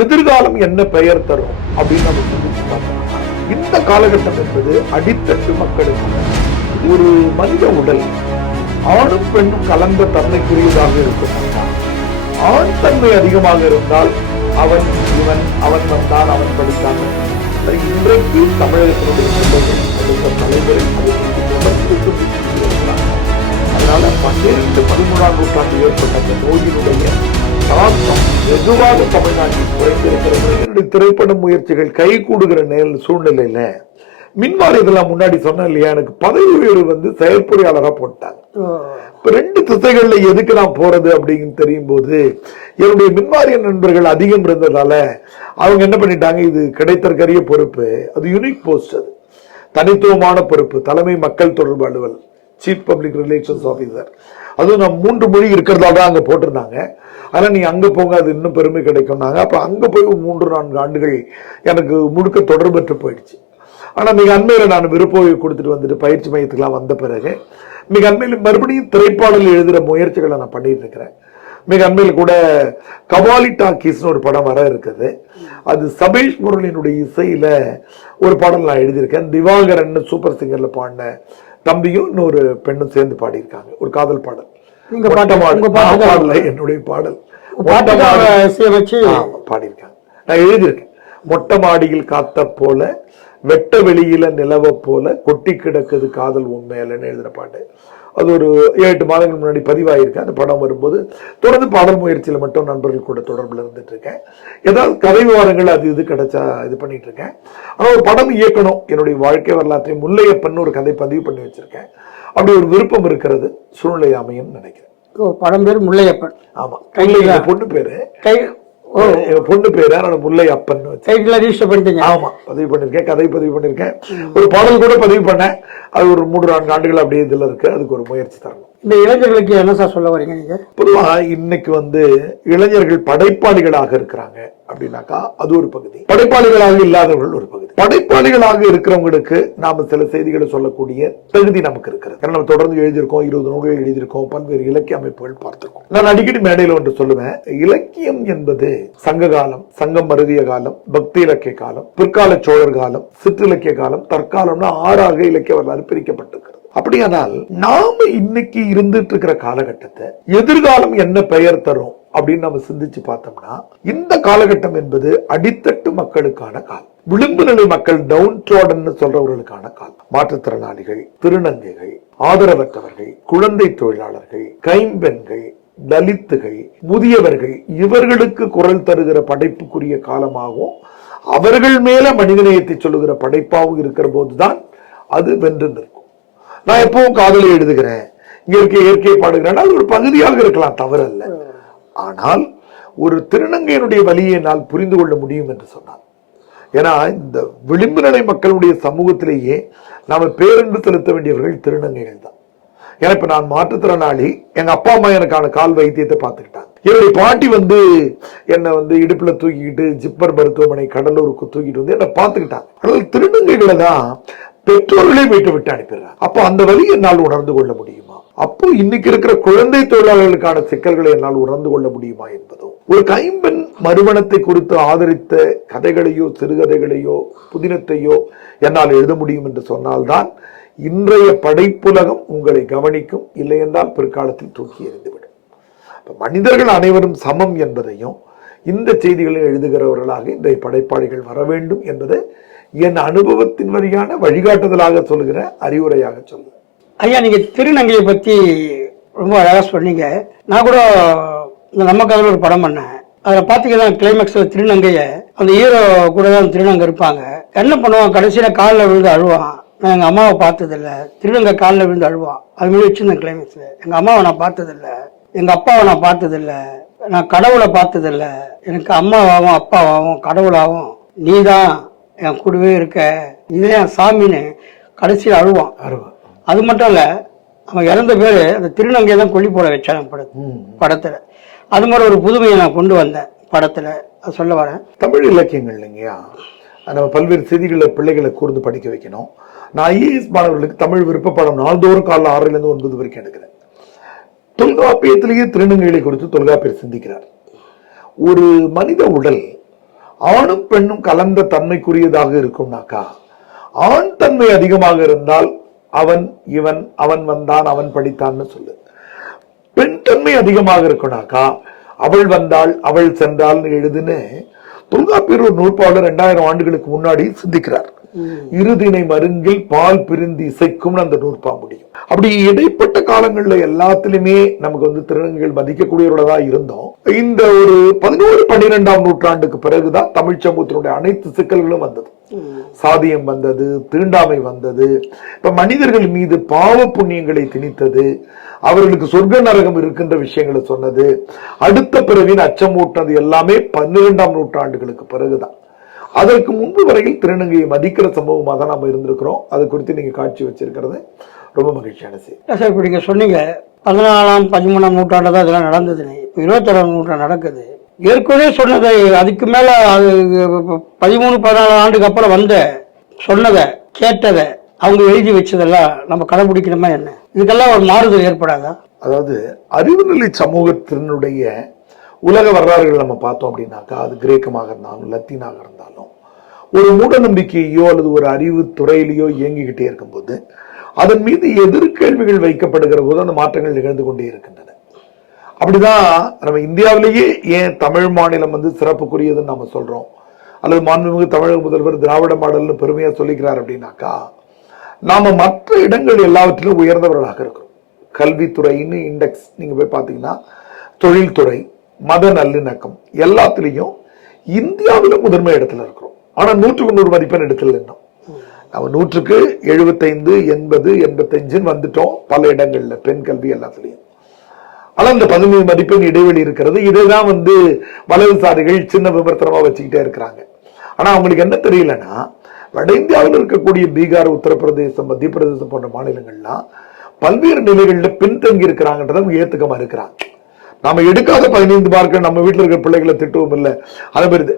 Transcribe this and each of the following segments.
எதிர்காலம் என்ன பெயர் தரும் அப்படின்னு நம்ம சிந்திச்சு பார்த்தோம்னா, இந்த காலகட்டம் என்பது அடித்தட்டு மக்களுக்கு ஒரு மனித உடல் ஆணும் பெண்ணும் கலந்த தன்மைக்குரியதாக இருக்கும். ஆண் தன்மை அதிகமாக இருந்தால் அவன் இவன், அவன் வந்தான், அவன் படித்தான். இன்றைக்கு தமிழகத்தினுடைய பிள்ளைகள் அடுத்த தலைமுறை அதனால 12-13ஆம் நூற்றாண்டு ஏற்பட்ட அந்த நோயினுடைய தாக்கம் வெகுவாக தமிழ்நாட்டில் குறைந்திருக்கிறது. திரைப்பட முயற்சிகள் கை கூடுகிற சூழ்நிலையில மின்வாரி இதெல்லாம் முன்னாடி சொன்ன இல்லையா, எனக்கு பதவி உயர்வு செயற்பொறியாளராக போட்டாங்க. இப்ப 2 திசைகள்ல எதுக்கு நான் போறது அப்படின்னு தெரியும் போது என்னுடைய மின்வாரிய நண்பர்கள் அதிகம் இருந்ததால அவங்க என்ன பண்ணிட்டாங்க, இது கிடைத்தற்கரிய பொறுப்பு, அது யூனிக் போஸ்ட், அது தனித்துவமான பொறுப்பு, தலைமை மக்கள் தொடர்பு அலுவல், சீஃப் பப்ளிக் ரிலேஷன்ஸ் ஆபீசர். அதுவும் நான் 3 மொழி இருக்கிறதா தான் அங்க போட்டிருந்தாங்க. ஆனா நீ அங்க போங்க, அது இன்னும் பெருமை கிடைக்கும்னாங்க. அப்ப அங்க போய் 3-4 ஆண்டுகள் எனக்கு முழுக்க தொடர்பற்று போயிடுச்சு. ஆனா மிக அண்மையில நான் விருப்பம் கொடுத்துட்டு வந்துட்டு பயிற்சி மையத்துக்கெல்லாம் வந்த பிறகு மிக அண்மையில மறுபடியும் திரைப்பாடல் எழுதுற முயற்சிகளை நான் பண்ணிட்டு இருக்கிறேன். மிக அண்மையில் கூட கபாலி டாக்கீஸ்னு ஒரு படம் வர இருக்குது. அது சபேஷ் முரளியினுடைய இசையில ஒரு பாடல் நான் எழுதியிருக்கேன். திவாகரன் சூப்பர் சிங்கர்ல பாடின தம்பியும் இன்னொரு பெண்ணும் சேர்ந்து பாடியிருக்காங்க ஒரு காதல் பாடல். என்னுடைய பாடல் பாடியிருக்காங்க, நான் எழுதியிருக்கேன். மொட்டை மாடியில் காத்த போல, வெட்ட வெளியில நிலவ போல, கொட்டி கிடக்குது காதல் உண்மையிலன்னு எழுதின பாட்டு. அது ஒரு 7-8 மாதங்கள் முன்னாடி பதிவாயிருக்கு. அந்த படம் வரும்போது தொடர்ந்து பாடல் முயற்சியில மட்டும் நண்பர்கள் கூட தொடர்புல இருந்துட்டு இருக்கேன். ஏதாவது கதை விவரங்கள் அது இது கிடைச்சா இது பண்ணிட்டு இருக்கேன். ஆனா ஒரு படம் இயக்கணும், என்னுடைய வாழ்க்கை வரலாற்றை முல்லையப்பன் ஒரு கதை பதிவு பண்ணி வச்சிருக்கேன். அப்படி ஒரு விருப்பம் இருக்கிறது, சூழ்நிலை அமையும் நினைக்கிறேன். படம் பேர் முல்லையப்பன். ஆமா, பொண்ணு பேரு முல்லை அப்பன். ஆமா, பதிவு பண்ணிருக்கேன், கதை பதிவு பண்ணிருக்கேன், ஒரு பாடல் கூட பதிவு பண்ணேன். அது ஒரு 3-4 ஆண்டுகள் அப்படியே இதுல இருக்கு. அதுக்கு ஒரு முயற்சி தரணும். இந்த இளைஞர்களுக்கு என்ன சார் சொல்ல வரீங்க நீங்க? பொதுவா இன்னைக்கு இளைஞர்கள் படைப்பாளிகளாக இருக்கிறாங்க அப்படின்னாக்கா அது ஒரு பகுதி, படைப்பாளிகளாக இல்லாதவர்கள் ஒரு பகுதி. படைப்பாளிகளாக இருக்கிறவங்களுக்கு நாம சில செய்திகளை சொல்லக்கூடிய தகுதி நமக்கு இருக்கிறது. ஏன்னா நம்ம தொடர்ந்து எழுதியிருக்கோம், 20 நூல்கள் எழுதியிருக்கோம், பல்வேறு இலக்கிய அமைப்புகள் பார்த்திருக்கோம். நான் அடிக்கடி மேடையில் ஒன்று சொல்லுவேன், இலக்கியம் என்பது சங்க காலம், சங்கம் மருவிய காலம், பக்தி இலக்கிய காலம், பிற்கால சோழர் காலம், சிற்றிலக்கிய காலம், தற்காலம்னு 6ஆக இலக்கிய வரலாறு பிரிக்கப்பட்டிருக்கிறது. அப்படியானால் நாம இன்னைக்கு இருந்துட்டு இருக்கிற காலகட்டத்தை எதிர்காலம் என்ன பெயர் தரும் அப்படின்னு நம்ம சிந்திச்சு பார்த்தோம்னா, இந்த காலகட்டம் என்பது அடித்தட்டு மக்களுக்கான காலம், விளிம்பு நிலை மக்கள், டவுன் ட்ராடன் சொல்றவர்களுக்கான காலம். மாற்றுத்திறனாளிகள், திருநங்கைகள், ஆதரவற்றவர்கள், குழந்தை தொழிலாளர்கள், கைம்பெண்கள், தலித்துகள், முதியவர்கள், இவர்களுக்கு குரல் தருகிற படைப்புக்குரிய காலமாகவும் அவர்கள் மேல மனிதநேயத்தை சொல்லுகிற படைப்பாகவும் இருக்கிற போதுதான் அது வென்று நிற்கும். நான் எப்பவும் காதலை எழுதுகிறேன், இயற்கையை பாடுகிறேன், அது ஒரு பகுதியாக இருக்கலாம், தவறல்ல. ஆனால் ஒரு திருநங்கையினுடைய வலியை என்னால் புரிந்து கொள்ள முடியும் என்று சொன்னார். ஏன்னா இந்த விளிம்பு நிலை மக்களுடைய சமூகத்திலேயே நாம பேரன்பு செலுத்த வேண்டியவர்கள் திருநங்கைகள் தான். ஏன்னா இப்ப நான் மாற்றுத்திறனாளி, எங்க அப்பா அம்மா எனக்கான கால் வைத்தியத்தை பார்த்துக்கிட்டாங்க. என்னுடைய பாட்டி என்னை இடுப்புல தூக்கிக்கிட்டு ஜிப்பர் மருத்துவமனை கடலூருக்கு தூக்கிட்டு என்னை பார்த்துக்கிட்டாங்க. அதனால திருநங்கைகளை தான் பெற்றோர்களே வீட்டை விட்டு அனுப்பிடுறாங்க. அப்போ அந்த வழி என்னால் உணர்ந்து கொள்ள முடியுமா? அப்போ இன்னைக்கு இருக்கிற குழந்தை தொழிலாளர்களுக்கான சிக்கல்களை என்னால் உணர்ந்து கொள்ள முடியுமா என்பதும், ஒரு கைம்பெண் மறுமணத்தை குறித்து ஆதரித்த கதைகளையோ சிறுகதைகளையோ புதினத்தையோ என்னால் எழுத முடியும் என்று சொன்னால்தான் இன்றைய படைப்புலகம் உங்களை கவனிக்கும். இல்லை என்றால் பிற்காலத்தில் தூக்கி எறிந்துவிடும். மனிதர்கள் அனைவரும் சமம் என்பதையும் இந்த செய்திகளை எழுதுகிறவர்களாக இன்றைய படைப்பாளிகள் வர வேண்டும் என்பது என் அனுபவத்தின் வழியான வழிகாட்டுதலாக சொல்லுகிற அறிவுரையாக சொல்லுங்க. ஐயா, நீங்க திருநங்கையை பத்தி ரொம்ப அழகா சொன்னீங்க. நான் கூட இந்த நம்ம கதையில் ஒரு படம் பண்ணேன். அதில் பார்த்தீங்கன்னா கிளைமேக்ஸில் திருநங்கைய அந்த ஹீரோ கூட தான் திருநங்கை இருப்பாங்க. என்ன பண்ணுவான், கடைசியில் காலில் விழுந்து அழுவான். நான் எங்கள் அம்மாவை பார்த்ததில்லை, திருநங்கை காலில் விழுந்து அழுவான். அது மாதிரி வச்சுருந்தேன் கிளைமேக்ஸில். எங்கள் அம்மாவை நான் பார்த்ததில்லை, எங்கள் அப்பாவை நான் பார்த்ததில்லை, நான் கடவுளை பார்த்ததில்லை, எனக்கு அம்மாவாகவும் அப்பாவாகவும் கடவுளாகவும் நீ தான் என் கூடவே இருக்க, இதே என் சாமின்னு கடைசியில் அழுவான். அது மட்டும் இல்ல, அவன் இறந்த பேரு அந்த திருநங்கையை தான் கொல்லி போட வச்சான் படத்துல. அது மாதிரி ஒரு புதுமையை நான் கொண்டு வந்தேன் படத்துல, அது சொல்ல வரேன். தமிழ் இலக்கியங்கள் இல்லைங்கய்யா, நம்ம பல்வேறு செய்திகளை பிள்ளைகளை கூர்ந்து படிக்க வைக்கணும். நான் ஐஏஎஸ் மாணவர்களுக்கு தமிழ் விருப்ப பாடம் நாள்தோறும் காலைல 6லிருந்து 9 வரைக்கும் எடுக்கிறேன். தொல்காப்பியத்திலேயே திருநங்கைகளை குறித்து தொல்காப்பியர் சிந்திக்கிறார். ஒரு மனித உடல் ஆணும் பெண்ணும் கலந்த தன்மைக்குரியதாக இருக்கும்னாக்கா, ஆண் தன்மை அதிகமாக இருந்தால் அவன் இவன், அவன் வந்தான் அவன் படித்தான்னு சொல்லு. பெண் தன்மை அதிகமாக இருக்குனாக்கா, அவள் வந்தாள் அவள் சென்றாள் எழுதுன்னு தொல்காப்பியர் ஒரு நூற்பாளர் 2000 ஆண்டுகளுக்கு முன்னாடி சிந்திக்கிறார். இருதினை மருங்கில் பால் பிரிந்து இசைக்கும் அந்த நூற்பா முடியும். அப்படி இடைப்பட்ட காலங்கள்ல எல்லாத்திலுமே நமக்கு திருநங்கைகள் மதிக்கக்கூடியவர்களா இருந்தோம். இந்த ஒரு 11-12ஆம் நூற்றாண்டுக்கு பிறகுதான் தமிழ் சமூகத்தினுடைய அனைத்து சிக்கல்களும் வந்தது. சாதியம் வந்தது, தீண்டாமை வந்தது, இப்ப மனிதர்கள் மீது பாவ புண்ணியங்களை திணித்தது, அவர்களுக்கு சொர்க்க நரகம் இருக்கின்ற விஷயங்களை சொன்னது, அடுத்த பிறவின் அச்சமூட்டினது எல்லாமே 12ஆம் நூற்றாண்டுகளுக்கு பிறகுதான். அதற்கு முன்பு வரையில் திருநங்கையை மதிக்கிற சம்பவமாக தான் நாம இருந்திருக்கிறோம். அது குறித்து நீங்க காட்சி வச்சிருக்கிறது ரொம்ப மகிழ்ச்சியான செய்தி. சார், இப்ப நீங்க சொன்னீங்க 14ஆம் 13ஆம் நூற்றாண்டு தான் இதெல்லாம் நடந்ததுன்னு. இப்போ 21ஆம் நூற்றாண்டு நடக்குது. ஏற்கனவே சொன்னதை அதுக்கு மேல அது 13-14 ஆண்டுக்கு அப்புறம் சொன்னதை கேட்டதை அவங்க எழுதி வச்சதெல்லாம் நம்ம கடைபிடிக்கணுமா என்ன? இதுக்கெல்லாம் ஒரு மாறுதல் ஏற்படாதா? அதாவது அறிவுநிலை சமூகத்தினுடைய உலக வரலாறுகள் நம்ம பார்த்தோம் அப்படின்னாக்கா, அது கிரேக்கமாக இருந்தாலும் லத்தீனாக இருந்தாலும் ஒரு மூட நம்பிக்கையோ அல்லது ஒரு அறிவு துறையிலேயோ இயங்கிக்கிட்டே இருக்கும்போது அதன் மீது எதிர்கேள்விகள் வைக்கப்படுகிற போது அந்த மாற்றங்கள் நிகழ்ந்து கொண்டே இருக்கின்றன. அப்படிதான் நம்ம இந்தியாவிலேயே ஏன் தமிழ் மாநிலம் சிறப்புக்குரியதுன்னு நம்ம சொல்றோம், அல்லது மாண்புமிகு தமிழக முதல்வர் திராவிட மாடல்னு பெருமையா சொல்லிக்கிறார் அப்படின்னாக்கா, நாம மற்ற இடங்கள் எல்லாவற்றிலும் உயர்ந்தவர்களாக இருக்கிறோம். கல்வித்துறைன்னு இண்டெக்ஸ் நீங்க போய் பார்த்தீங்கன்னா, தொழில்துறை, மத நல்லிணக்கம் எல்லாத்திலையும் இந்தியாவில முதன்மை இடத்துல இருக்கிறோம். ஆனா 100க்கு 100 மதிப்பெண் இடத்துல இருந்தோம். நம்ம 100க்கு 75, 80, 85 வந்துட்டோம் பல இடங்கள்ல, பெண் கல்வி எல்லாத்துலயும். ஆனா இந்த 15 மதிப்பெண் இடைவெளி இருக்கிறது. இதைதான் வலதுசாரிகள் சின்ன விமர்சனமா வச்சுக்கிட்டே இருக்கிறாங்க. ஆனா அவங்களுக்கு என்ன தெரியலன்னா, வட இந்தியாவில் இருக்கக்கூடிய பீகார், உத்தரப்பிரதேசம், மத்திய பிரதேசம் போன்ற மாநிலங்கள்லாம் பல்வேறு நிலைகளில் பின்தங்கி இருக்கிறாங்கன்றத அவங்க ஏத்துக்க மறுக்கிறாங்க. நாம எடுக்காத 15 மார்க்க நம்ம வீட்டில் இருக்கிற பிள்ளைகளை திட்டவும் இல்லை, அது மாதிரி.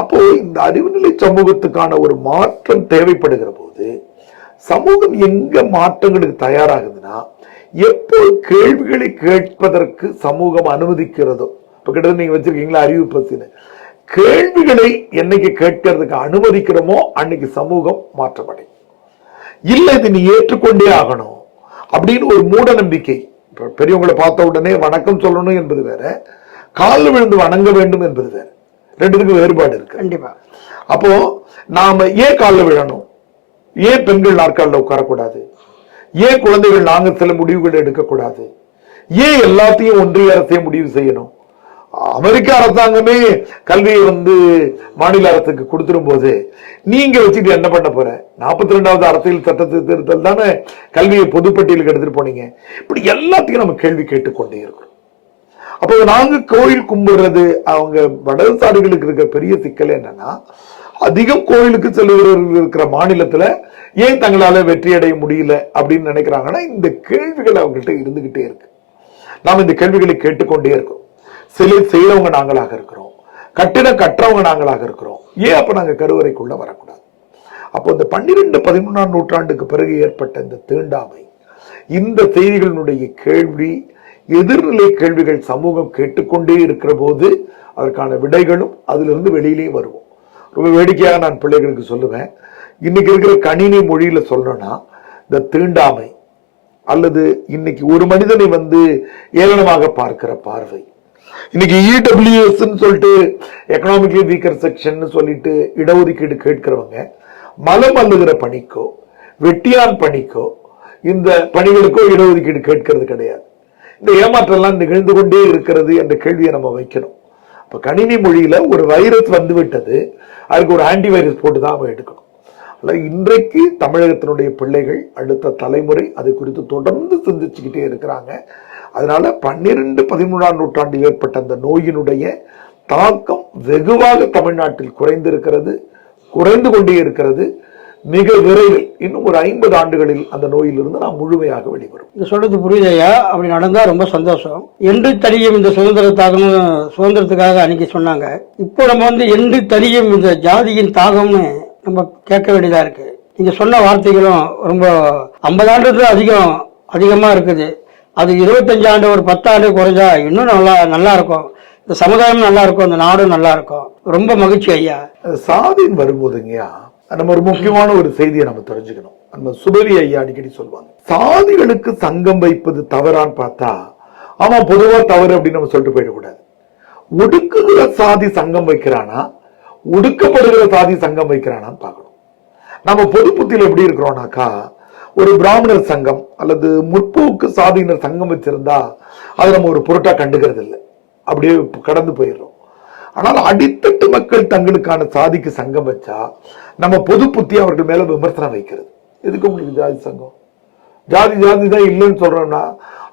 அப்போ இந்த அறிவுநிலை சமூகத்துக்கான ஒரு மாற்றம் தேவைப்படுகிற போது சமூகம் எங்க மாற்றங்களுக்கு தயாராகுதுன்னா, எப்போ கேள்விகளை கேட்பதற்கு சமூகம் அனுமதிக்கிறதோ, இப்ப கிட்ட நீங்க வச்சிருக்கீங்களா அறிவு பசின்னு, கேள்விகளை என்னைக்கு கேட்கறதுக்கு அனுமதிக்கிறோமோ அன்னைக்கு சமூகம் மாற்றமடையும். இல்லை இது நீ ஏற்றுக்கொண்டே ஆகணும் அப்படின்னு ஒரு மூட நம்பிக்கை. பெரியவங்களை பார்த்த உடனே வணக்கம் சொல்லணும் என்பது வேற, காலில் விழுந்து வணங்க வேண்டும் என்பது வேற. ரெண்டுத்துக்கும் வேறுபாடு இருக்கு. கண்டிப்பா. அப்போ நாம ஏன் காலில் விழணும், ஏன் பெண்கள் நாற்காலில் உட்காரக்கூடாது, ஏன் குழந்தைகள் நாங்க சில முடிவுகள் எடுக்கக்கூடாது, ஏன் எல்லாத்தையும் ஒன்றிய அரசே முடிவு செய்யணும்? அமெரிக்க அரசாங்கமே கல்வியை மாநில அரசுக்கு கொடுத்துரும் போது நீங்க வச்சுட்டு என்ன பண்ண போற? 42வது அரசியல் சட்டத்தை திருத்தல் தானே கல்வியை பொதுப்பட்டியலுக்கு எடுத்துட்டு போனீங்க. இப்படி எல்லாத்தையும் நம்ம கேள்வி கேட்டுக்கொண்டே இருக்கிறோம். அப்போ நாங்க கோயில் கும்பிடுறது, அவங்க வடசாரிகளுக்கு இருக்கிற பெரிய சிக்கல் என்னன்னா, அதிகம் கோயிலுக்கு செல்லுகிறவர்கள் இருக்கிற மாநிலத்துல ஏன் தங்களால வெற்றி அடைய முடியல அப்படின்னு நினைக்கிறாங்கன்னா, இந்த கேள்விகள் அவங்கள்ட்ட இருந்துகிட்டே இருக்கு. நாம இந்த கேள்விகளை கேட்டுக்கொண்டே இருக்கோம். சிலை செய்யறவங்க நாங்களாக இருக்கிறோம், கட்டிடம் கட்டுறவங்க நாங்களாக இருக்கிறோம். ஏன் அப்ப நாங்க கருவறைக்குள்ள வரக்கூடாது? அப்போ இந்த 12-13ஆம் நூற்றாண்டுக்கு பிறகு ஏற்பட்ட இந்த தீண்டாமை, இந்த செய்திகளினுடைய கேள்வி, எதிர்நிலை கேள்விகள் சமூகம் கேட்டுக்கொண்டே இருக்கிற போது அதற்கான விடைகளும் அதிலிருந்து வெளியிலேயே வருவோம். ரொம்ப வேடிக்கையாக நான் பிள்ளைகளுக்கு சொல்லுவேன், இன்னைக்கு இருக்கிற கணினி மொழியில சொல்லணும்னா, இந்த தீண்டாமை அல்லது இன்னைக்கு ஒரு மனிதனை ஏளனமாக பார்க்கிற பார்வை, இன்னைக்கு இடபிள்யூஎஸ் சொல்லிட்டு எக்கனாமிக்கலி வீக்கர் செக்ஷன் சொல்லிட்டு இடஒதுக்கீடு கேட்கிறவங்க மலம் அள்ளுகிற பணிக்கோ வெட்டியான் பணிக்கோ இந்த பணிகளுக்கோ இடஒதுக்கீடு கேட்கறது கிடையாது. இந்த ஏமாற்றெல்லாம் நிகழ்ந்து கொண்டே இருக்கிறது என்ற கேள்வியை நம்ம வைக்கணும். இப்ப கணினி மொழியில ஒரு வைரஸ் விட்டது, அதுக்கு ஒரு ஆன்டி வைரஸ் போட்டு தான் அவன் எடுக்கணும். இன்றைக்கு தமிழகத்தினுடைய பிள்ளைகள், அடுத்த தலைமுறை அது குறித்து தொடர்ந்து சிந்திச்சுக்கிட்டே இருக்கிறாங்க. அதனால 12-13ஆம் நூற்றாண்டில் ஏற்பட்ட அந்த நோயினுடைய தாக்கம் வெகுவாக தமிழ்நாட்டில் குறைந்திருக்கிறது, குறைந்து கொண்டே இருக்கிறது. மிக விரைவில் இன்னும் ஒரு 50 ஆண்டுகளில் அந்த நோயிலிருந்து நாம் முழுமையாக வெளிவரும். இந்த சொல்றது புரியுதையா? அப்படி நடந்தா ரொம்ப சந்தோஷம். என்று தனியும் இந்த சுதந்திரத்துக்காக அன்னைக்கு சொன்னாங்க. இப்போ நம்ம என்று தனியும் இந்த ஜாதியின் தாகம்னு நம்ம கேட்க வேண்டியதா இருக்கு. நீங்க சொன்ன வார்த்தைகளும் ரொம்ப 50 ஆண்டுக்கு அதிகமா இருக்குது. அது 25 ஆண்டு, ஒரு 10 ஆண்டு குறைஞ்சா இன்னும் நல்லா இருக்கும். இந்த சமுதாயம் நல்லா இருக்கும், இந்த நாடும் நல்லா இருக்கும். ரொம்ப மகிழ்ச்சி ஐயா. சாதின்னு வரும்போதுங்கய்யா நம்ம ஒரு முக்கியமான ஒரு செய்தியை நம்ம தெரிஞ்சுக்கணும். நம்ம சுபவி ஐயா அடிக்கடி சொல்லுவாங்க, சாதிகளுக்கு சங்கம் வைப்பது தவறான்னு பார்த்தா ஆமா பொதுவா தவறு அப்படின்னு நம்ம சொல்லிட்டு போயிடக்கூடாது. ஒடுக்குகிற சாதி சங்கம் வைக்கிறானா, ஒடுக்கப்படுகிற சாதி சங்கம் வைக்கிறானான்னு பார்க்கணும். நம்ம பொது புத்தியில எப்படி இருக்கிறோம்னாக்கா, ஒரு பிராமணர் சங்கம் அல்லது முற்போக்கு சாதியினர் சங்கம் வச்சிருந்தா அதை நம்ம ஒரு பொருட்டா கண்டுக்கிறது இல்லை, அப்படியே கடந்து போயிடுறோம். ஆனால் அடித்தட்டு மக்கள் தங்களுக்கான சாதிக்கு சங்கம் வச்சா நம்ம பொது புத்தி அவர்கள் மேல விமர்சனம் வைக்கிறது. எதுக்கு உங்களுக்கு ஜாதி சங்கம், ஜாதி ஜாதி தான் இல்லைன்னு சொல்றோம்னா,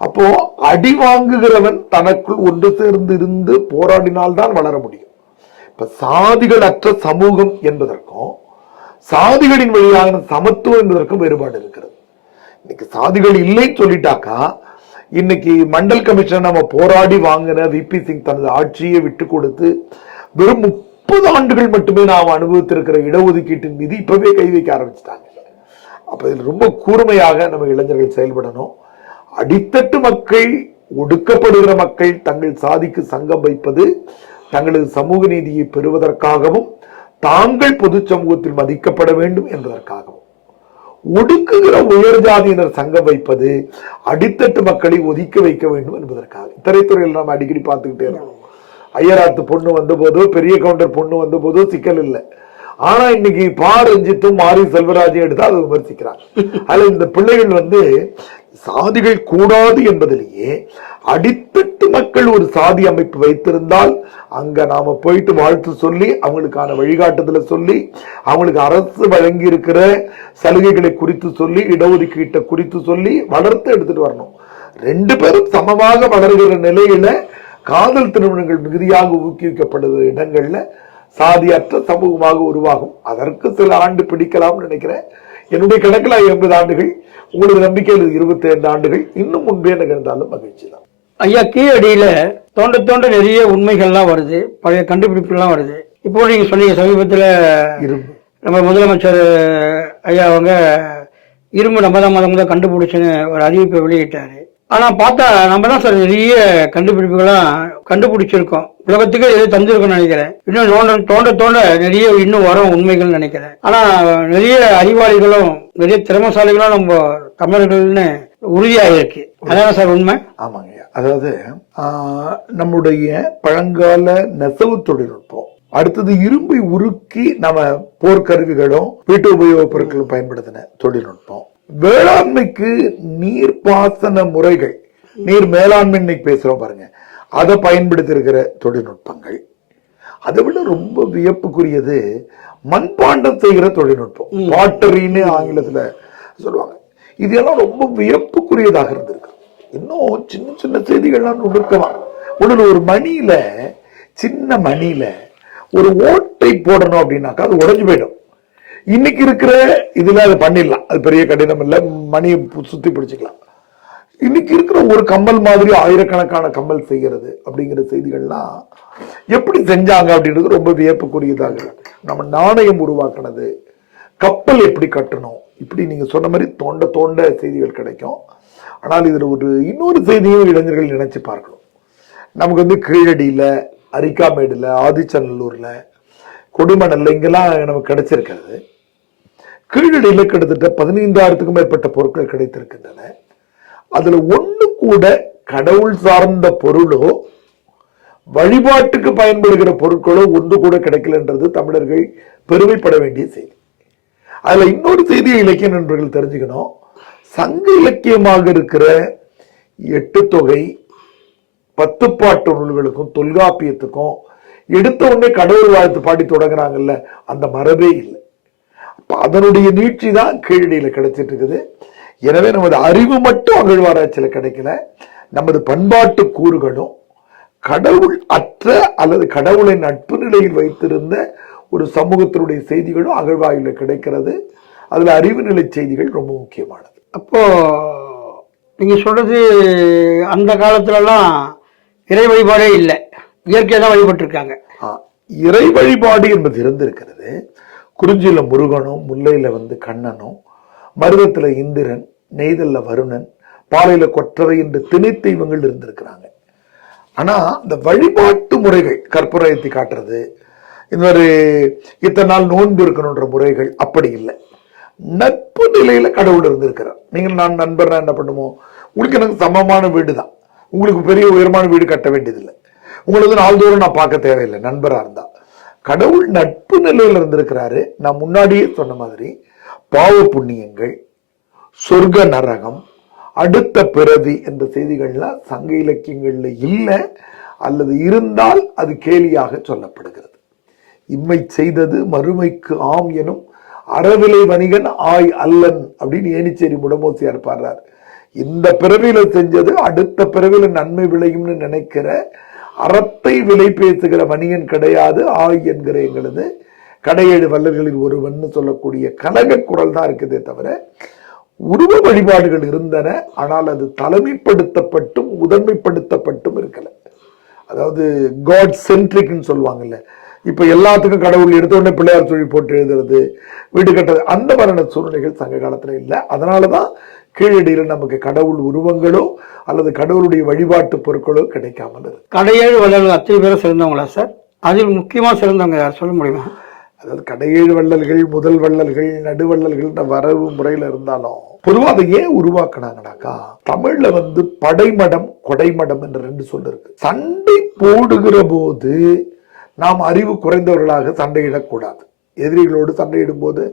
அப்போ அடி வாங்குகிறவன் தனக்குள் ஒன்று சேர்ந்து இருந்து போராடினால்தான் வளர முடியும். இப்ப சாதிகள் அற்ற சமூகம் என்பதற்கும் சாதிகளின் வழியான சமத்துவம் என்பதற்கும் வேறுபாடு இருக்கிறது. இன்னைக்கு சாதிகள் இல்லைன்னு சொல்லிட்டாக்கா, இன்னைக்கு மண்டல் கமிஷன் நம்ம போராடி வாங்கின விபி சிங் தனது ஆட்சியை விட்டு கொடுத்து வெறும் 30 ஆண்டுகள் மட்டுமே நாம் அனுபவித்திருக்கிற இடஒதுக்கீட்டின் மீது இப்பவே கை வைக்க ஆரம்பிச்சிட்டாங்க. அப்ப இதில் ரொம்ப கூர்மையாக நம்ம இளைஞர்கள் செயல்படணும். அடித்தட்டு மக்கள், ஒடுக்கப்படுகிற மக்கள் தங்கள் சாதிக்கு சங்கம் வைப்பது தங்களது சமூக நீதியை பெறுவதற்காகவும் தாங்கள் பொது சமூகத்தில் மதிக்கப்பட வேண்டும் என்பதற்காகவும், ஒடுக்குகிற உயர் ஜாதியினர் சங்கம் வைப்பது அடித்தட்டு மக்களை ஒதுக்க வைக்க வேண்டும் என்பதற்காக. திரைத்துறையில் நம்ம அடிக்கடி பார்த்துக்கிட்டே இருக்கோம். ஐயராத்து பொண்ணு வந்த போதோ, பெரிய கவுண்டர் பொண்ணு வந்த போதோ சிக்கல் இல்லை. ஆனா இன்னைக்கு பா ரஞ்சித்தும் மாரி செல்வராஜையும் எடுத்தா அதை விமர்சிக்கிறாங்க. அதுல இந்த பிள்ளைகள் சாதிகள் கூடாது என்பதிலேயே அடித்தட்டு மக்கள் ஒரு சாதி அமைப்பு வைத்திருந்தால் அங்க நாம போயிட்டு வாழ்த்து சொல்லி அவங்களுக்கான வழிகாட்டுதலை சொல்லி அவங்களுக்கு அரசு வழங்கி இருக்கிற சலுகைகளை குறித்து சொல்லி இடஒதுக்கீட்டை குறித்து சொல்லி வளர்த்து எடுத்துட்டு வரணும். 2 பேரும் சமமாக வளர்கிற நிலையில காதல் திருமணங்கள் மிகுதியாக ஊக்குவிக்கப்படுகிற இடங்கள்ல சாதியற்ற சமூகமாக உருவாகும். அதற்கு சில ஆண்டு பிடிக்கலாம்னு நினைக்கிறேன். என்னுடைய கணக்கில் 50 ஆண்டுகள், உங்களுக்கு நம்பிக்கையில் 25 ஆண்டுகள், இன்னும் முன்பே நிகழ்ந்தாலும் மகிழ்ச்சி தான். ஐயா, கீழடியில தோண்ட தோண்ட நிறைய உண்மைகள்லாம் வருது, பழைய கண்டுபிடிப்புலாம் வருது. இப்போ நீங்க சொன்னீங்க சமீபத்தில் நம்ம முதலமைச்சர் ஐயா அவங்க இரும்பு நம்ம தான் கண்டுபிடிச்சுன்னு ஒரு அறிவிப்பை வெளியிட்டாரு. ஆனா பார்த்தா நம்ம தான் சார் நிறைய கண்டுபிடிப்புகள்லாம் கண்டுபிடிச்சிருக்கோம், உலகத்துக்கு எது தந்திருக்கோம்னு நினைக்கிறேன். இன்னும் தோண்ட தோண்ட நிறைய இன்னும் வரும் உண்மைகள் நினைக்கிறேன். ஆனா நிறைய அறிவாளிகளும் நிறைய திறமசாலிகளும் நம்ம தமிழர்கள்னு உறுதியாக இருக்கு. அதான் சார் உண்மை. ஆமாங்க. அதாவது நம்முடைய பழங்கால நெசவு தொழில்நுட்பம், அடுத்தது இரும்பை உருக்கி நம்ம போர்க்கருவிகளும் வீட்டு உபயோகப் பொருட்களும் பயன்படுத்தின தொழில்நுட்பம், வேளாண்மைக்கு நீர்ப்பாசன முறைகள், நீர் மேலாண்மை இன்னைக்கு பேசுறோம் பாருங்க, அதை பயன்படுத்தி இருக்கிற தொழில்நுட்பங்கள், அதை விட ரொம்ப வியப்புக்குரியது மண்பாண்டம் செய்கிற தொழில்நுட்பம், பாட்டரின்னு ஆங்கிலத்துல சொல்லுவாங்க. இதெல்லாம் ரொம்ப வியப்புக்குரியதாக இருந்திருக்கு. இன்னும் சின்ன சின்ன செய்திகள்லாம் நுணுக்கலாம். ஒரு மணியில, சின்ன மணியில ஒரு ஓட்டை போடணும் அப்படின்னாக்கா அது உடைஞ்சு போயிடும். இன்னைக்கு இருக்கிற இதுல அதை பண்ணிடலாம், அது பெரிய கடினம் இல்லை, மணியை சுத்தி பிடிச்சிக்கலாம். இன்னைக்கு இருக்கிற ஒரு கம்மல் மாதிரி ஆயிரக்கணக்கான கம்மல் செய்கிறது அப்படிங்கிற செய்திகள்லாம் எப்படி செஞ்சாங்க அப்படின்றது ரொம்ப வியப்புக்குரியதாக. நம்ம நாணயம் உருவாக்கினது, கப்பல் எப்படி கட்டணும், இப்படி நீங்க சொன்ன மாதிரி தோண்ட தோண்ட செய்திகள் கிடைக்கும். ஆனால் இதுல இன்னொரு செய்தியும் இளைஞர்கள் நினைச்சு பார்க்கணும். நமக்கு கீழடியில, அரிக்காமேடுல, ஆதிச்சநல்லூர்ல, கொடுமணல்ல இங்கெல்லாம் நமக்கு கிடைச்சிருக்கிறது. கீழடியில கிட்டத்தட்ட 15,000க்கும் மேற்பட்ட பொருட்கள் கிடைத்திருக்கின்றன. அதுல ஒண்ணு கூட கடவுள் சார்ந்த பொருளோ வழிபாட்டுக்கு பயன்படுகிற பொருட்களோ ஒன்று கூட கிடைக்கலன்றது தமிழர்கள் பெருமைப்பட வேண்டிய செய்தி. அதுல இன்னொரு செய்தியை இலக்கிய நண்பர்கள் தெரிஞ்சுக்கணும். சங்க இலக்கியமாக இருக்கிற 8 தொகை, 10 பாட்டு நூல்களுக்கும் தொல்காப்பியத்துக்கும் எடுத்த உடனே கடவுள் வாழ்த்து பாடி தொடங்குறாங்கல்ல, அந்த மரபே இல்லை. அதனுடைய நீட்சி தான் கீழடியில கிடைச்சிட்டு இருக்குது. எனவே நமது அறிவு மட்டும் அகழ்வாராய்ச்சியில கிடைக்கல, நமது பண்பாட்டு கூறுகளும் கடவுள் அற்ற அல்லது கடவுளை நட்பு நிலையில் வைத்திருந்த ஒரு சமூகத்தினுடைய செய்திகளும் அகழ்வாய்வுல கிடைக்கிறது. அதுல அறிவு நிலை செய்திகள் ரொம்ப முக்கியமானது. அப்போ நீங்க சொல்றது அந்த காலத்துலலாம் இறை வழிபாடே இல்லை, இயற்கையாக தான் வழிபட்டு இருக்காங்க. இறை வழிபாடு என்பது இருந்திருக்கிறது. குறிஞ்சியில முருகனும், முல்லையில கண்ணனும், மருதத்துல இந்திரன், நெய்தல்ல வருணன், பாலையில கொற்றவை என்று திணை தெய்வங்கள் இருந்திருக்கிறாங்க. ஆனா இந்த வழிபாட்டு முறைகள், கற்பூரம் ஏத்தி காட்டுறது, இந்த மாதிரி இத்தனை நாள் நோன்பு இருக்கணும்ன்ற முறைகள் அப்படி இல்லை. நட்பு நிலையில கடவுள் இருந்திருக்கிறார். நீங்க நான் நண்பர்னா என்ன பண்ணுமோ, உங்களுக்கு எனக்கு சமமான வீடு தான், உங்களுக்கு பெரிய உயரமான வீடு கட்ட வேண்டியதில்லை, உங்களுக்கு நாள்தோறும் நான் பார்க்க தேவையில்லை நண்பரா இருந்தா. கடவுள் நட்பு நிலையில இருந்திருக்கிறாரு. நான் முன்னாடியே சொன்ன மாதிரி பாவ புண்ணியங்கள், சொர்க்க நரகம், அடுத்த பிறவி என்ற செய்திகள்லாம் சங்க இலக்கியங்கள்ல இல்லை, அல்லது இருந்தால் அது கேலியாக சொல்லப்படுகிறது. இம்மை செய்தது மறுமைக்கு ஆம் எனும் அறவிலை வணிகன் ஆய் அல்லன் அப்படின்னு ஏனிச்சேரி முடமோசியார் பாடுறார். இந்த பிறவியில செஞ்சது அடுத்த பிறவியில நன்மை விளையும்னு நினைக்கிற அறத்தை விலை பேசுகிற வணிகன் கிடையாது ஆய் என்கிற எங்களது கடையேழு வள்ளல்களில் ஒருவன் சொல்லக்கூடிய கனக குரல் தான் இருக்குதே தவிர உருவ வழிபாடுகள் இருந்தன. ஆனால் அது தலைமைப்படுத்தப்பட்டும் முதன்மைப்படுத்தப்பட்டும் இருக்கல. அதாவது காட் சென்ட்ரிக்னு சொல்லுவாங்கல்ல, இப்ப எல்லாத்துக்கும் கடவுள் எடுத்த உடனே பிள்ளையார் சொல்லி போட்டு எழுதுறது, வீடு கட்டுறது, அந்த மாதிரியான சூழ்நிலைகள் சங்க காலத்துல இல்லை. அதனாலதான் கீழடியில நமக்கு கடவுள் உருவங்களோ அல்லது கடவுளுடைய வழிபாட்டு பொருட்களோ கிடைக்காமல் இருக்கு. கடையேழு வள்ளல்கள் அத்தனை பேரும் சிறந்தவங்களா சார்? அதில் முக்கியமா சிறந்தவங்க யார் சொல்ல முடியுமா? அதாவது கடையேழு வள்ளல்கள், முதல் வள்ளல்கள், நடுவள்ளல்கள் வரவு முறையில இருந்தாலும் பொதுவா அதை ஏன் உருவாக்குனாங்கனாக்கா, தமிழ்ல படைமடம் கொடைமடம் என்ற ரெண்டு சொல் இருக்கு. சண்டை போடுகிற போது நாம் அறிவு குறைந்தவர்களாக சண்டையிடக்கூடாது. எதிரிகளோடு சண்டையிடும் போது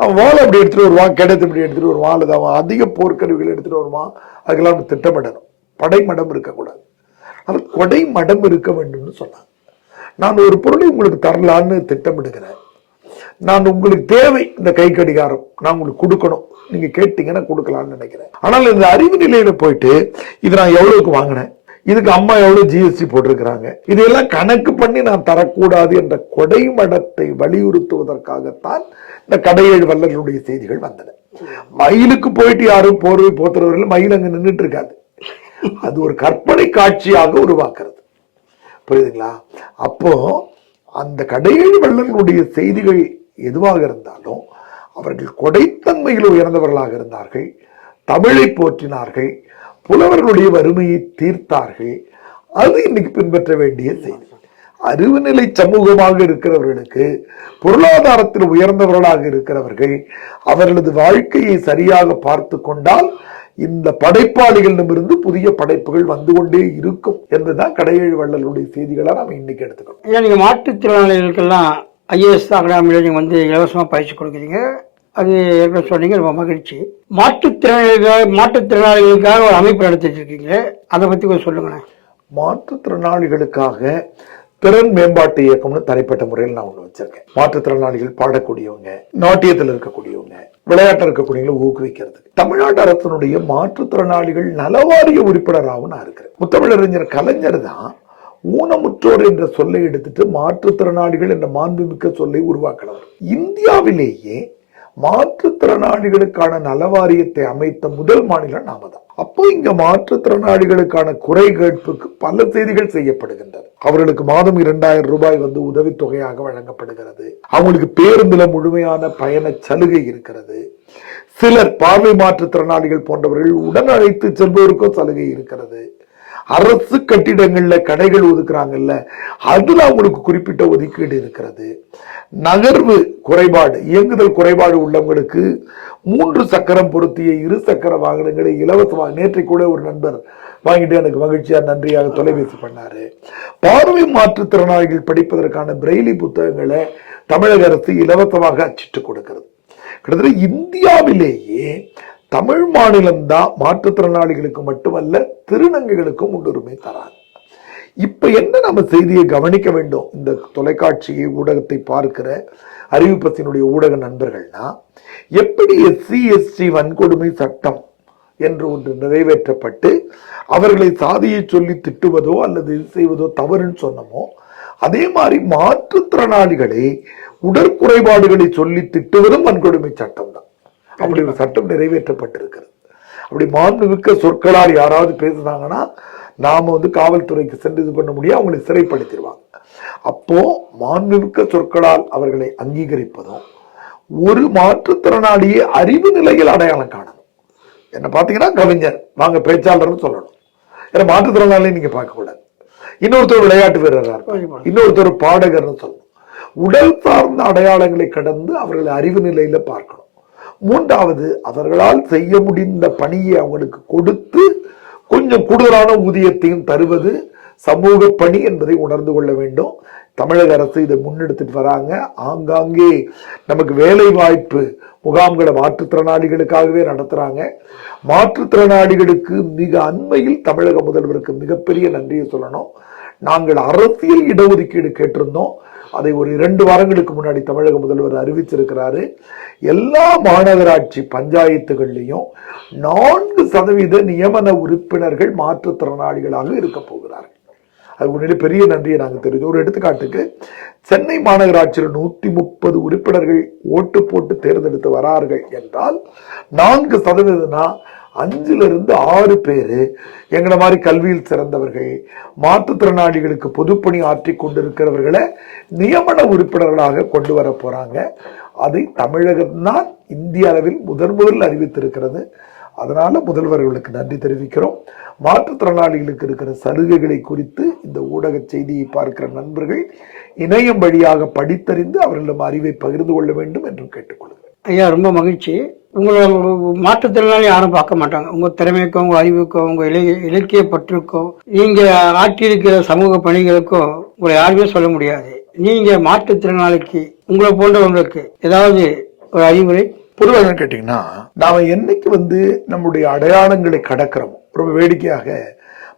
அவன் வாழை அப்படி எடுத்துட்டு வருவான், கிடைத்து இப்படி எடுத்துட்டு வருவான், அல்லது அவன் அதிக போர்க்கருவிகள் எடுத்துட்டு வருவான், அதுக்கெல்லாம் திட்டமிடணும். படைமடம் இருக்கக்கூடாது, அது கொடைமடம் இருக்க வேண்டும்னு சொன்னாங்க. நான் ஒரு பொருளை உங்களுக்கு தரலான்னு திட்டமிடுகிறேன், நான் உங்களுக்கு தேவை இந்த கை கடிகாரம், நான் உங்களுக்கு கொடுக்கணும், நீங்க கேட்டீங்கன்னா கொடுக்கலாம்னு நினைக்கிறேன். ஆனால் இந்த அறிவு நிலையில போயிட்டு இது நான் எவ்வளவுக்கு வாங்கினேன், இதுக்கு அம்மா எவ்வளவு ஜிஎஸ்டி போட்டிருக்கிறாங்க, இதெல்லாம் கணக்கு பண்ணி நான் தரக்கூடாது என்ற கொடைமடத்தை வலியுறுத்துவதற்காகத்தான் இந்த கடையேழு வள்ளல்களுடைய செய்திகள் வந்தன. மயிலுக்கு போயிட்டு யாரும் போர்வை போத்துறவர்கள் மயில் அங்க நின்றுட்டு இருக்காது, அது ஒரு கற்பனை காட்சியாக உருவாக்குறது. புரியுதுங்களா? அப்போ அந்த கடையேழு வள்ளல்களுடைய செய்திகள் எதுவாக இருந்தாலும் அவர்கள் கொடைத்தன்மையில் உயர்ந்தவர்களாக இருந்தார்கள், தமிழை போற்றினார்கள், புலவர்களுடைய வறுமையை தீர்த்தார்கள். அது இன்னைக்கு பின்பற்ற வேண்டிய செய்தி. அறிவுநிலை சமூகமாக இருக்கிறவர்களுக்கு, பொருளாதாரத்தில் உயர்ந்தவர்களாக இருக்கிறவர்கள் அவர்களது வாழ்க்கையை சரியாக பார்த்து கொண்டால் இந்த படைப்பாளிகளிடமிருந்து புதிய படைப்புகள் வந்து கொண்டே இருக்கும் என்பதுதான் கடையேழு வள்ளலுடைய செய்திகளா நாம இன்னைக்கு எடுத்துக்கணும். ஏன் நீங்க மாற்றுத்திறனாளிகளுக்கெல்லாம் ஐஏஎஸ் அகாடமியில நீங்க இலவசமா பயிற்சி கொடுக்குறீங்க, அது ஏற்கனவே சொன்னீங்க, ரொம்ப மகிழ்ச்சி. மாற்றுத்திறனாளிகளுக்காக ஒரு அமைப்பு நடத்திட்டு இருக்கீங்க, அதை பத்தி கொஞ்சம் சொல்லுங்களேன். மாற்றுத்திறனாளிகளுக்காக திறன் மேம்பாட்டு இயக்கம்னு தனிப்பட்ட முறையில் நான் ஒண்ணு வச்சிருக்கேன். மாற்றுத்திறனாளிகள் பாடக்கூடியவங்க, நாட்டியத்தில் இருக்கக்கூடியவங்க, விளையாட்டு இருக்கக்கூடியவங்களை ஊக்குவிக்கிறதுக்கு தமிழ்நாடு அரசினுடைய மாற்றுத்திறனாளிகள் நலவாரிய உறுப்பினராகவும் நான் இருக்கிறேன். முத்தமிழறிஞர் கலைஞர் தான் ஊனமுற்றோர் என்ற சொல்லை எடுத்துட்டு மாற்றுத்திறனாளிகள் என்ற மாண்புமிக்க சொல்லை உருவாக்கினார். இந்தியாவிலேயே மாற்றுத்திறனாளிகளுக்கான நலவாரியத்தை அமைத்த முதல் மாநிலம் நாம தான். அப்போ இங்க மாற்றுத்திறனாளிகளுக்கான குறை கேட்புக்கு பல செய்திகள் செய்யப்படுகின்றன. அவர்களுக்கு மாதம் 2000 ரூபாய் உதவித்தொகையாக வழங்கப்படுகிறது. அவங்களுக்கு பேருந்துல முழுமையான பயண சலுகை இருக்கிறது. சிலர் பார்வை மாற்றுத்திறனாளிகள் போன்றவர்கள் உடன் அழைத்து செல்பவருக்கும் சலுகை இருக்கிறது. அரசு கட்டிடங்கள்ல கடைகள் ஒதுக்குறாங்கல்ல, அதுல அவங்களுக்கு குறிப்பிட்ட ஒதுக்கீடு இருக்கிறது. நகர்வு குறைபாடு, இயங்குதல் குறைபாடு உள்ளவங்களுக்கு 3 சக்கரம் பொருத்திய 2 சக்கர வாகனங்களை இலவசமாக, நேற்றை கூட ஒரு நண்பர் வாங்கிட்டு எனக்கு மகிழ்ச்சியா நன்றியாக தொலைபேசி பண்ணாரு. பார்வை மாற்றுத்திறனாளிகள் படிப்பதற்கான பிரெய்லி புத்தகங்களை தமிழக அரசு இலவசமாக அச்சிட்டு கொடுக்கிறது. கிட்டத்தட்ட இந்தியாவிலேயே தமிழ் மாநிலம்தான் மாற்றுத்திறனாளிகளுக்கு மட்டுமல்ல திருநங்கைகளுக்கும் முன்னுரிமை தராங்க. இப்ப என்ன நம்ம செய்தியை கவனிக்க வேண்டும், இந்த தொலைக்காட்சியை ஊடகத்தை பார்க்கிற அறிவிப்பத்தினுடைய ஊடக நண்பர்கள்னா, எப்படி எஸ்சி எஸ்டி வன்கொடுமை சட்டம் என்று ஒன்று நிறைவேற்றப்பட்டு அவர்களை சாதியை சொல்லி திட்டுவதோ அல்லது இது செய்வதோ தவறுன்னு சொன்னமோ, அதே மாதிரி மாற்றுத்திறனாளிகளை உடற்குறைபாடுகளை சொல்லி திட்டுவதும் வன்கொடுமை சட்டம் தான். அப்படி ஒரு சட்டம் நிறைவேற்றப்பட்டிருக்கிறது. அப்படி மாண்புமிக்க சொற்களால் யாராவது பேசுனாங்கன்னா நாம காவல்துறைக்கு சென்று இது பண்ண முடியும், அவங்களை சிறைப்படுத்திடுவாங்க. அப்போ மாண்புமிக்க சொற்களால் அவர்களை அங்கீகரிப்பதும், ஒரு மாற்றுத்திறனாளியை அறிவு நிலையில் அடையாளம் காணணும். என்ன பாத்தீங்கன்னா கவிஞர், வாங்க பேச்சாளர்னு சொல்லணும். ஏன்னா மாற்றுத்திறனாளியை நீங்க பார்க்க கூடாது. இன்னொருத்தர் விளையாட்டு வீரராக இருப்பார், இன்னொருத்தர் பாடகர்னு சொல்லணும். உடல் சார்ந்த அடையாளங்களை கடந்து அவர்களை அறிவு நிலையில பார்க்கணும். மூன்றாவது, அவர்களால் செய்ய முடிந்த பணியை அவங்களுக்கு கொடுத்து கொஞ்சம் கூடுதலான ஊதியத்தையும் தருவது சமூக பணி என்பதை உணர்ந்து கொள்ள வேண்டும். தமிழக அரசு இதை முன்னெடுத்துட்டு வராங்க. ஆங்காங்கே நமக்கு வேலை வாய்ப்பு முகாம்களை மாற்றுத்திறனாளிகளுக்காகவே நடத்துறாங்க. மாற்றுத்திறனாளிகளுக்கு மிக அண்மையில் தமிழக முதல்வருக்கு மிகப்பெரிய நன்றியை சொல்லணும். நாங்கள் அரசியல் இடஒதுக்கீடு கேட்டிருந்தோம். அதை ஒரு 2 வாரங்களுக்கு முன்னாடி தமிழக முதல்வர் அறிவிச்சிருக்கிறாரு. எல்லா மாநகராட்சி பஞ்சாயத்துகள்லையும் 4% நியமன உறுப்பினர்கள் மாற்றுத்திறனாளிகளாக இருக்க போகிறார்கள். அது உண்மையிலே பெரிய நன்றியை நாங்கள் தெரிஞ்சோம். ஒரு எடுத்துக்காட்டுக்கு, சென்னை மாநகராட்சியில் 130 உறுப்பினர்கள் ஓட்டு போட்டு தேர்ந்தெடுத்து வரார்கள் என்றால் 4%னா 5-6 பேரு எங்களை மாதிரி கல்வியில் சிறந்தவர்கள், மாற்றுத்திறனாளிகளுக்கு பொதுப்பணி ஆற்றி கொண்டிருக்கிறவர்களை நியமன உறுப்பினர்களாக கொண்டு வர போறாங்க. அதை தமிழகம் தான் இந்திய அளவில் முதல் அறிவித்திருக்கிறது. அதனால முதல்வர்களுக்கு நன்றி தெரிவிக்கிறோம். மாற்றுத்திறனாளிகளுக்கு இருக்கிற சலுகைகளை குறித்து இந்த ஊடக செய்தியை பார்க்கிற நண்பர்கள் இணையம் வழியாக படித்தறிந்து அவர்களிடம் அறிவை பகிர்ந்து கொள்ள வேண்டும் என்று கேட்டுக்கொள்கிறேன். ஐயா, ரொம்ப மகிழ்ச்சி. உங்களை மாற்றுத்திறனாளி யாரும் பார்க்க மாட்டாங்க. உங்க திறமைக்கும், உங்க அறிவுக்கும், உங்க இலக்கிய பற்றுக்கும், நீங்க ஆற்றியிருக்கிற சமூக பணிகளுக்கும் உங்களை யாருமே சொல்ல முடியாது. நீங்க மாற்றுத்திறனாளிக்கு, உங்களை போன்றவங்களுக்கு ஏதாவது ஒரு அறிவுரை? பொதுவாக கேட்டீங்கன்னா, நாம என்னைக்கு நம்முடைய அடையாளங்களை கடக்கிறோமோ, ரொம்ப வேடிக்கையாக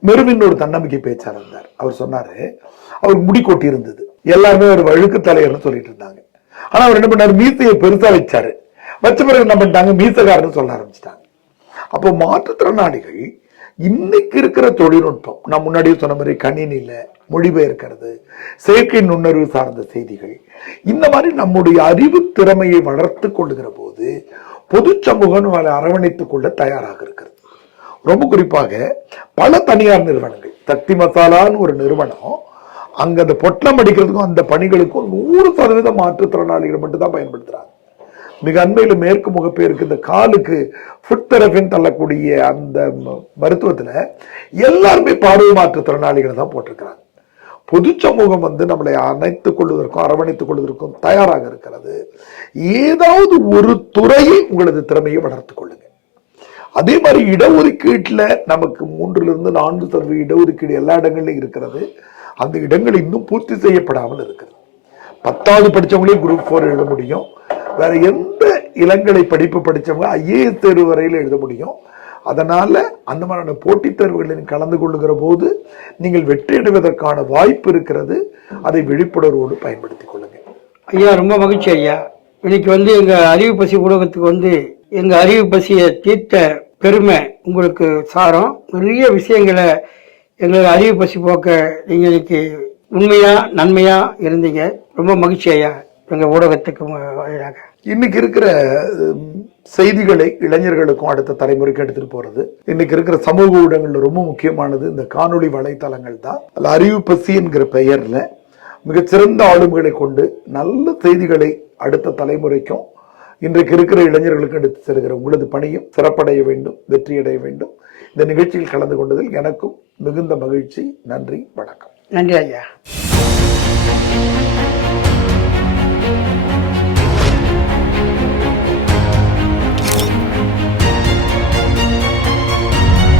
மெருவின் ஒரு தன்னம்பிக்கை பேச்சாளர் இருந்தார். அவர் சொன்னாரு, அவர் முடி கொட்டி இருந்தது, எல்லாருமே ஒரு வழுக்கு தலையர்னு சொல்லிட்டு இருந்தாங்க. ஆனா அவர் என்ன பண்ணாரு, மீசையை பெருசா வச்சாரு. வச்ச பிறகு என்ன பண்ணிட்டாங்க, மீசக்காரன்னு சொல்ல ஆரம்பிச்சிட்டாங்க. அப்போ மாற்றுத்திறனாளிகள் இன்னைக்கு இருக்கிற தொழில்நுட்பம், நான் முன்னாடியே சொன்ன மாதிரி கணினியில மொழிபெயர்க்கிறது, செயற்கை நுண்ணறிவு சார்ந்த செய்திகள், இந்த மாதிரி நம்முடைய அறிவு திறமையை வளர்த்து கொள்ளுகிற போது பொது சமூகம் அரவணைத்துக் கொள்ள தயாராக இருக்கிறது. ரொம்ப குறிப்பாக பல தனியார் நிறுவனங்கள், சக்தி மசாலான்னு ஒரு நிறுவனம், அங்க அந்த பொட்டலம் அடிக்கிறதுக்கும் அந்த பணிகளுக்கும் 100% மாற்றுத்திறனாளிகளை மட்டும் தான் பயன்படுத்துறாங்க. மிக அண்மையில மேற்கு முகப்பேருக்கு இந்த காலுக்கு ஃபுட் தெரபின்னு தள்ளக்கூடிய அந்த மருத்துவத்துல எல்லாருமே பார்வை மாற்றுத்திறனாளிகளை தான் போட்டிருக்கிறாங்க. பொது சமூகம் நம்மளை அணைத்துக் கொள்வதற்கும் அரவணைத்துக் கொள்வதற்கும் தயாராக இருக்கிறது. ஏதாவது ஒரு துறையை உங்களது திறமையை வளர்த்துக் கொள்ளுங்க. அதே மாதிரி இடஒதுக்கீட்டுல நமக்கு 3-4% இடஒதுக்கீடு எல்லா இடங்கள்லயும் இருக்கிறது. அந்த இடங்கள் இன்னும் பூர்த்தி செய்யப்படாமல் இருக்கிறது. 10வது படிச்சவங்களே குரூப் 4 எழுத முடியும். வேற எந்த இளங்கலை படிப்பு படிச்சவங்க IAS தேர்வு வரையில் எழுத முடியும். அதனால அந்த மாதிரியான போட்டித் தேர்வுகளில் கலந்து கொள்ளுகிற போது நீங்கள் வெற்றி அடைவதற்கான வாய்ப்பு இருக்கிறது. அதை விழிப்புணர்வோடு பயன்படுத்திக் கொள்ளுங்க. ஐயா, ரொம்ப மகிழ்ச்சி ஐயா. இன்னைக்கு எங்க அறிவு பசி ஊடகத்துக்கு எங்க அறிவு பசியை தீர்த்த பெருமை உங்களுக்கு சாரம். நிறைய விஷயங்களை எங்களுக்கு அறிவு பசி போக்க நீங்க இன்னைக்கு உண்மையா நன்மையா இருந்தீங்க. ரொம்ப மகிழ்ச்சி ஐயா. எங்க ஊடகத்துக்கு வாயிலாக இன்னைக்கு இருக்கிற செய்திகளை இளைஞர்களுக்கும் அடுத்த தலைமுறைக்கு எடுத்துட்டு போறது, இன்னைக்கு இருக்கிற சமூக ஊடகங்கள்ல ரொம்ப முக்கியமானது இந்த காணொளி வலைத்தளங்கள் தான். அதுல அறிவு பசி என்கிற பெயர்ல மிகச்சிறந்த ஆளுமைகளை கொண்டு நல்ல செய்திகளை அடுத்த தலைமுறைக்கும் இன்றைக்கு இருக்கிற இளைஞர்களுக்கு எடுத்து செல்கிற உங்களது பணியும் சிறப்படைய வேண்டும், வெற்றியடைய வேண்டும். இந்த நிகழ்ச்சியில் கலந்து கொண்டதில் எனக்கும் மிகுந்த மகிழ்ச்சி. நன்றி, வணக்கம். நன்றி ஐயா.